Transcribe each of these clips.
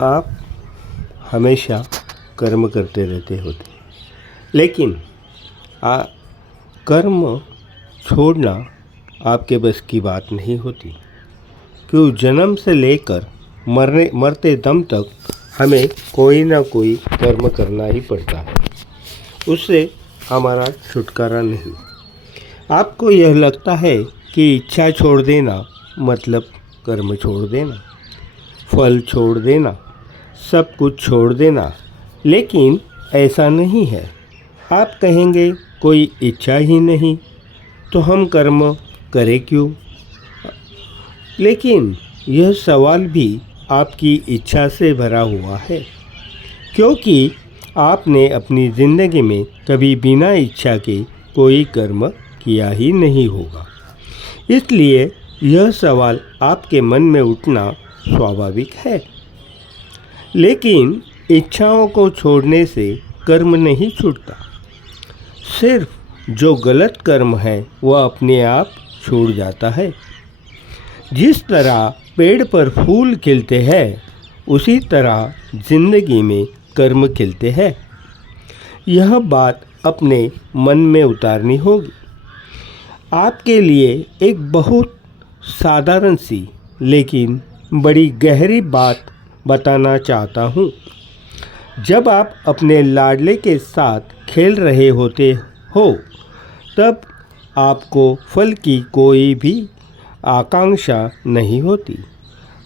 आप हमेशा कर्म करते रहते होते, लेकिन कर्म छोड़ना आपके बस की बात नहीं होती। क्यों जन्म से लेकर मरते दम तक हमें कोई ना कोई कर्म करना ही पड़ता है, उससे हमारा छुटकारा नहीं। आपको यह लगता है कि इच्छा छोड़ देना मतलब कर्म छोड़ देना, फल छोड़ देना, सब कुछ छोड़ देना, लेकिन ऐसा नहीं है। आप कहेंगे कोई इच्छा ही नहीं तो हम कर्म करें क्यों? लेकिन यह सवाल भी आपकी इच्छा से भरा हुआ है, क्योंकि आपने अपनी ज़िंदगी में कभी बिना इच्छा के कोई कर्म किया ही नहीं होगा। इसलिए यह सवाल आपके मन में उठना स्वाभाविक है। लेकिन इच्छाओं को छोड़ने से कर्म नहीं छूटता। सिर्फ जो गलत कर्म है वह अपने आप छूट जाता है। जिस तरह पेड़ पर फूल खिलते हैं, उसी तरह जिंदगी में कर्म खिलते हैं। यह बात अपने मन में उतारनी होगी। आपके लिए एक बहुत साधारण सी लेकिन बड़ी गहरी बात बताना चाहता हूँ। जब आप अपने लाडले के साथ खेल रहे होते हो, तब आपको फल की कोई भी आकांक्षा नहीं होती।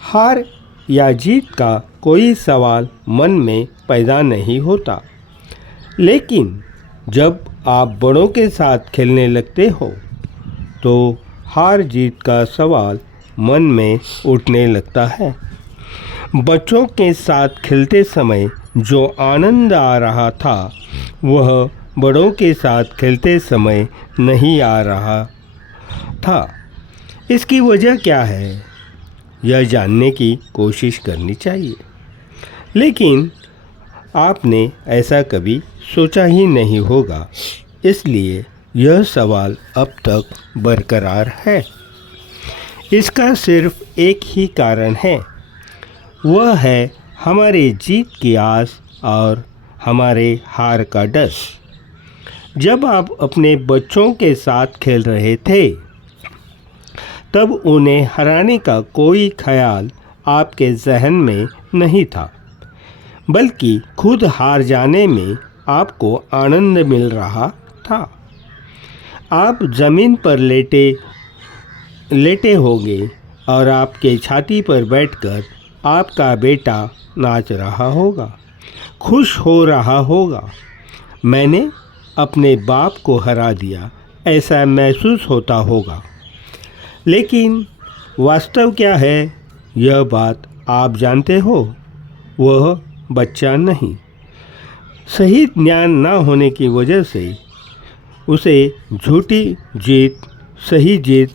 हार या जीत का कोई सवाल मन में पैदा नहीं होता। लेकिन जब आप बड़ों के साथ खेलने लगते हो, तो हार जीत का सवाल मन में उठने लगता है। बच्चों के साथ खेलते समय जो आनंद आ रहा था, वह बड़ों के साथ खेलते समय नहीं आ रहा था। इसकी वजह क्या है, यह जानने की कोशिश करनी चाहिए। लेकिन आपने ऐसा कभी सोचा ही नहीं होगा, इसलिए यह सवाल अब तक बरकरार है। इसका सिर्फ एक ही कारण है, वह है हमारे जीत की आस और हमारे हार का डर। जब आप अपने बच्चों के साथ खेल रहे थे, तब उन्हें हराने का कोई ख्याल आपके जहन में नहीं था, बल्कि खुद हार जाने में आपको आनंद मिल रहा था। आप ज़मीन पर लेटे होंगे और आपके छाती पर बैठकर आपका बेटा नाच रहा होगा, खुश हो रहा होगा। मैंने अपने बाप को हरा दिया, ऐसा महसूस होता होगा। लेकिन वास्तव क्या है, यह बात आप जानते हो। वह बच्चा नहीं, सही ज्ञान न होने की वजह से उसे झूठी जीत सही जीत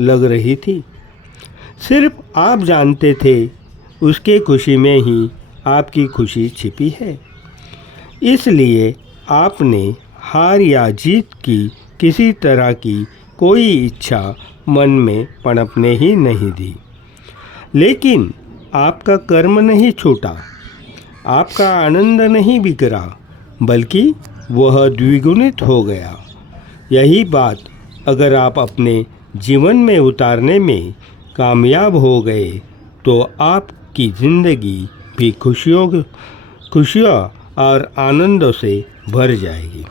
लग रही थी। सिर्फ आप जानते थे उसके खुशी में ही आपकी खुशी छिपी है। इसलिए आपने हार या जीत की किसी तरह की कोई इच्छा मन में पनपने ही नहीं दी। लेकिन आपका कर्म नहीं छूटा, आपका आनंद नहीं बिखरा, बल्कि वह द्विगुणित हो गया। यही बात अगर आप अपने जीवन में उतारने में कामयाब हो गए, तो आपकी ज़िंदगी भी खुशियों और आनंदों से भर जाएगी।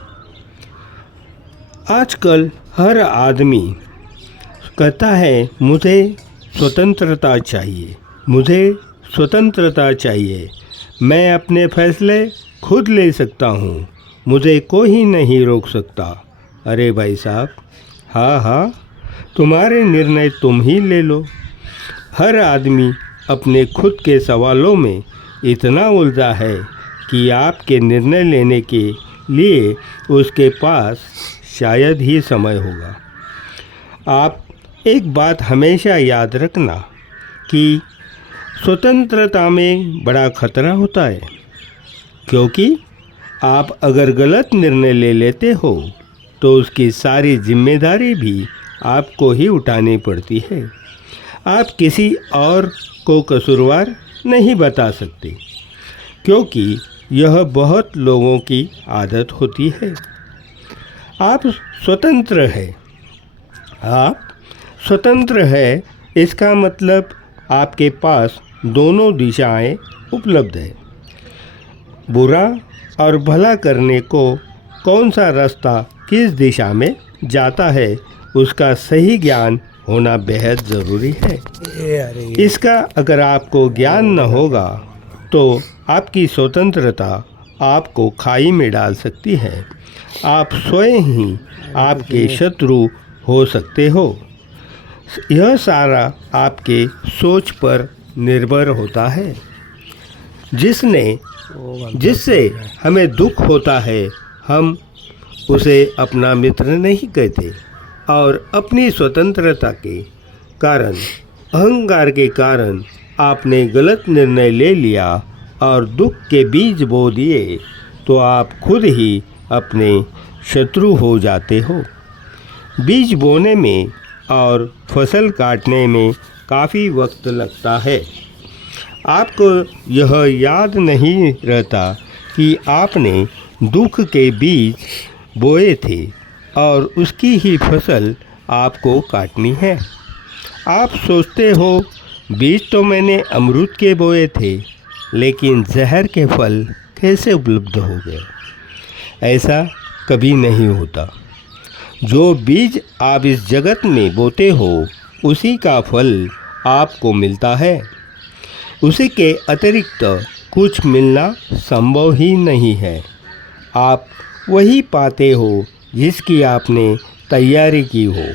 आजकल हर आदमी कहता है मुझे स्वतंत्रता चाहिए, मुझे स्वतंत्रता चाहिए, मैं अपने फैसले खुद ले सकता हूँ, मुझे कोई नहीं रोक सकता। अरे भाई साहब, हाँ, तुम्हारे निर्णय तुम ही ले लो। हर आदमी अपने खुद के सवालों में इतना उलझा है कि आपके निर्णय लेने के लिए उसके पास शायद ही समय होगा। आप एक बात हमेशा याद रखना कि स्वतंत्रता में बड़ा खतरा होता है, क्योंकि आप अगर गलत निर्णय ले लेते हो तो उसकी सारी जिम्मेदारी भी आपको ही उठानी पड़ती है। आप किसी और को कसूरवार नहीं बता सकते, क्योंकि यह बहुत लोगों की आदत होती है। आप स्वतंत्र हैं। आप स्वतंत्र है, इसका मतलब आपके पास दोनों दिशाएं उपलब्ध है। बुरा और भला करने को कौन सा रास्ता किस दिशा में जाता है, उसका सही ज्ञान होना बेहद ज़रूरी है। इसका अगर आपको ज्ञान न होगा तो आपकी स्वतंत्रता आपको खाई में डाल सकती है। आप स्वयं ही आपके शत्रु हो सकते हो। यह सारा आपके सोच पर निर्भर होता है। जिससे हमें दुख होता है, हम उसे अपना मित्र नहीं कहते, और अपनी स्वतंत्रता के कारण, अहंकार के कारण आपने गलत निर्णय ले लिया और दुख के बीज बो दिए, तो आप खुद ही अपने शत्रु हो जाते हो। बीज बोने में और फसल काटने में काफ़ी वक्त लगता है। आपको यह याद नहीं रहता कि आपने दुख के बीज बोए थे और उसकी ही फसल आपको काटनी है। आप सोचते हो बीज तो मैंने अमरूद के बोए थे, लेकिन जहर के फल कैसे उपलब्ध हो गए। ऐसा कभी नहीं होता। जो बीज आप इस जगत में बोते हो, उसी का फल आपको मिलता है। उसी के अतिरिक्त कुछ मिलना संभव ही नहीं है। आप वही पाते हो जिसकी आपने तैयारी की हो।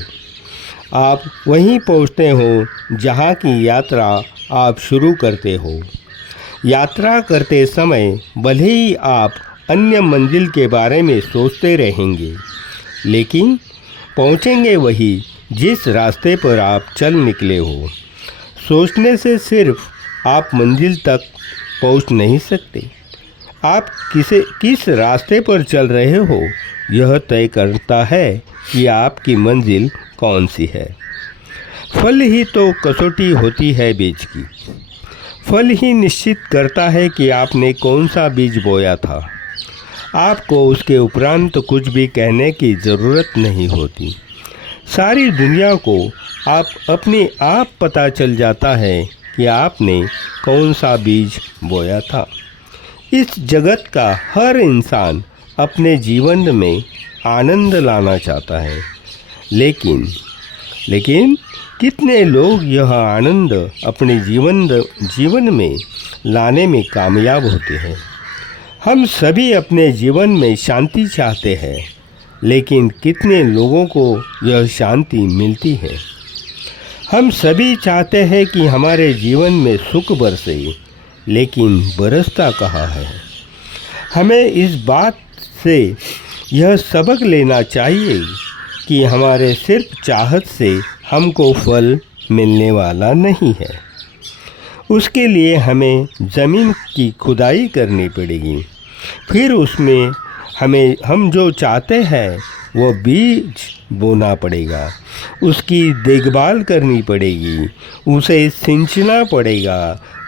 आप वहीं पहुंचते हो जहां की यात्रा आप शुरू करते हो। यात्रा करते समय भले ही आप अन्य मंजिल के बारे में सोचते रहेंगे, लेकिन पहुंचेंगे वही जिस रास्ते पर आप चल निकले हो। सोचने से सिर्फ आप मंजिल तक पहुंच नहीं सकते। आप किस रास्ते पर चल रहे हो, यह तय करता है कि आपकी मंजिल कौन सी है। फल ही तो कसौटी होती है बीज की। फल ही निश्चित करता है कि आपने कौन सा बीज बोया था। आपको उसके उपरांत कुछ भी कहने की ज़रूरत नहीं होती। सारी दुनिया को आप अपने आप पता चल जाता है कि आपने कौन सा बीज बोया था। इस जगत का हर इंसान अपने जीवन में आनंद लाना चाहता है, लेकिन कितने लोग यह आनंद अपने जीवन में लाने में कामयाब होते हैं। हम सभी अपने जीवन में शांति चाहते हैं, लेकिन कितने लोगों को यह शांति मिलती है। हम सभी चाहते हैं कि हमारे जीवन में सुख बरसे, लेकिन बरसता कहाँ है। हमें इस बात से यह सबक लेना चाहिए कि हमारे सिर्फ चाहत से हमको फल मिलने वाला नहीं है। उसके लिए हमें ज़मीन की खुदाई करनी पड़ेगी। फिर उसमें हम जो चाहते हैं वो बीज बोना पड़ेगा, उसकी देखभाल करनी पड़ेगी, उसे सिंचना पड़ेगा,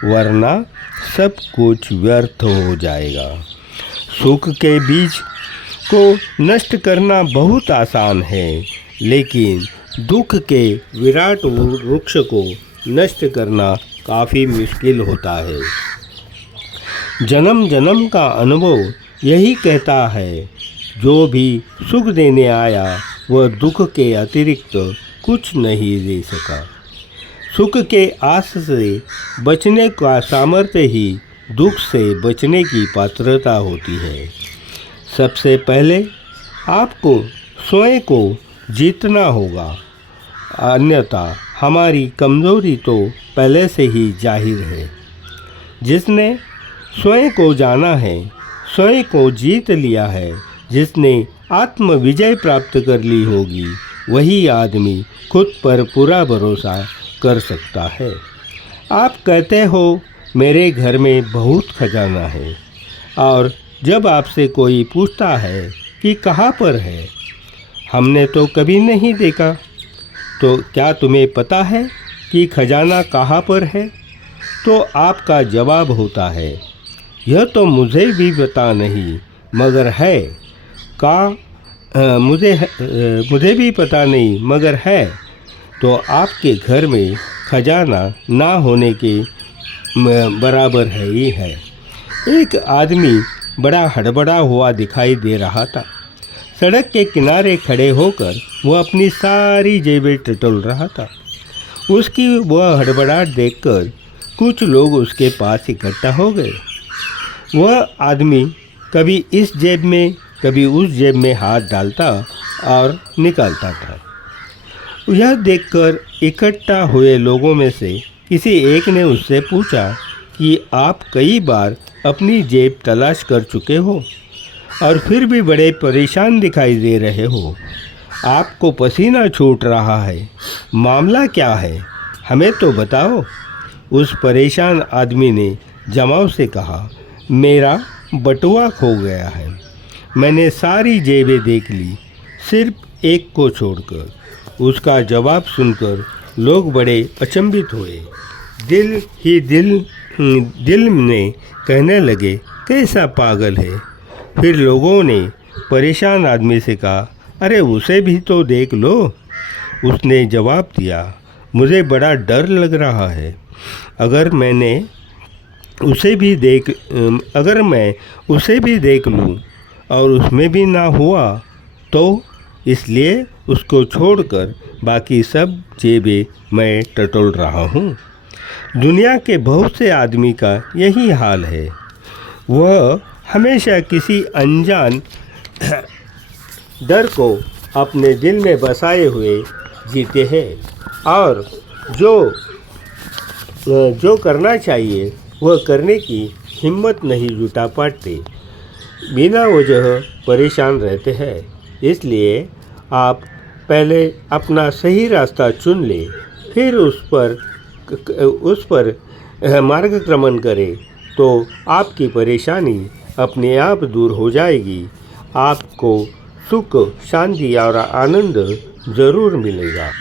वरना सब कुछ व्यर्थ हो जाएगा। सुख के बीज को नष्ट करना बहुत आसान है, लेकिन दुख के विराट वृक्ष को नष्ट करना काफ़ी मुश्किल होता है। जन्म जन्म का अनुभव यही कहता है, जो भी सुख देने आया वह दुख के अतिरिक्त कुछ नहीं दे सका। सुख के आस से बचने का सामर्थ्य ही दुख से बचने की पात्रता होती है। सबसे पहले आपको स्वयं को जीतना होगा, अन्यथा हमारी कमज़ोरी तो पहले से ही जाहिर है। जिसने स्वयं को जाना है, स्वयं को जीत लिया है, जिसने आत्म विजय प्राप्त कर ली होगी, वही आदमी खुद पर पूरा भरोसा कर सकता है। आप कहते हो मेरे घर में बहुत खजाना है, और जब आपसे कोई पूछता है कि कहाँ पर है, हमने तो कभी नहीं देखा, तो क्या तुम्हें पता है कि खजाना कहाँ पर है? तो आपका जवाब होता है, यह तो मुझे भी पता नहीं मगर है। मुझे भी पता नहीं मगर है। तो आपके घर में खजाना ना होने के बराबर है ही है। एक आदमी बड़ा हड़बड़ा हुआ दिखाई दे रहा था। सड़क के किनारे खड़े होकर वह अपनी सारी जेबें टटोल रहा था। उसकी वह हड़बड़ाहट देखकर कुछ लोग उसके पास इकट्ठा हो गए। वह आदमी कभी इस जेब में कभी उस जेब में हाथ डालता और निकालता था। यह देखकर इकट्ठा हुए लोगों में से किसी एक ने उससे पूछा कि आप कई बार अपनी जेब तलाश कर चुके हो और फिर भी बड़े परेशान दिखाई दे रहे हो। आपको पसीना छूट रहा है, मामला क्या है, हमें तो बताओ। उस परेशान आदमी ने जमाव से कहा, मेरा बटुआ खो गया है। मैंने सारी जेबें देख ली, सिर्फ एक को छोड़कर। उसका जवाब सुनकर लोग बड़े अचंभित हुए। दिल में कहने लगे, कैसा पागल है। फिर लोगों ने परेशान आदमी से कहा, अरे उसे भी तो देख लो। उसने जवाब दिया, मुझे बड़ा डर लग रहा है। अगर मैं उसे भी देख लूं और उसमें भी ना हुआ तो इसलिए उसको छोड़कर बाकी सब जेबें मैं टटोल रहा हूँ। दुनिया के बहुत से आदमी का यही हाल है। वह हमेशा किसी अनजान डर को अपने दिल में बसाए हुए जीते हैं और जो करना चाहिए वह करने की हिम्मत नहीं जुटा पाते, बिना वजह परेशान रहते हैं। इसलिए आप पहले अपना सही रास्ता चुन लें, फिर उस पर मार्गक्रमण करें तो आपकी परेशानी अपने आप दूर हो जाएगी। आपको सुख, शांति और आनंद ज़रूर मिलेगा।